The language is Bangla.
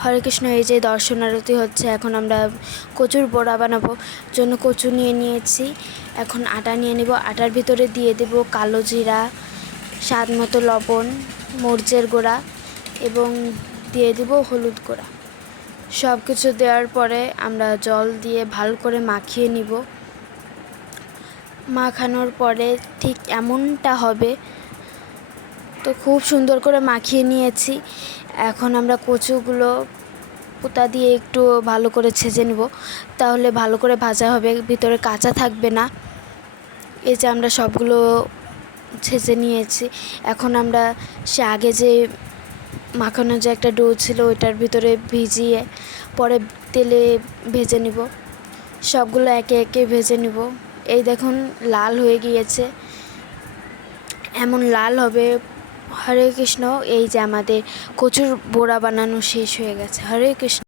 হরে কৃষ্ণ, এই যে দর্শন আরতি হচ্ছে, এখন আমরা কচুর বড়া বানাবো। জন্য কচু নিয়ে নিয়েছি, এখন আটা নিয়ে নেব। আটার ভিতরে দিয়ে দেব কালো জিরা, স্বাদ মতো লবণ, মরিচের গোড়া এবং দিয়ে দেব হলুদ গুঁড়া। সব কিছু দেওয়ার পরে আমরা জল দিয়ে ভালো করে মাখিয়ে নিব। মাখানোর পরে ঠিক এমনটা হবে তো খুব সুন্দর করে মাখিয়ে নিয়েছি। এখন আমরা কচুগুলো পোতা দিয়ে একটু ভালো করে ছেঁচে নেব। তাহলে ভালো করে ভাজা হবে, ভিতরে কাঁচা থাকবে না। এই যে আমরা সবগুলো ছেঁচে নিয়েছি। এখন আমরা সে আগে যে মাখানো যে একটা ডো ছিল ওইটার ভিতরে ভিজিয়ে পরে তেলে ভেজে নিব। সবগুলো একে একে ভেজে নিব। এই দেখুন, লাল হয়ে গিয়েছে। এমন লাল হবে হরে কৃষ্ণ এই যে আমাদের কচুর বোড়া বানানো শেষ হয়ে গেছে। হরে কৃষ্ণ।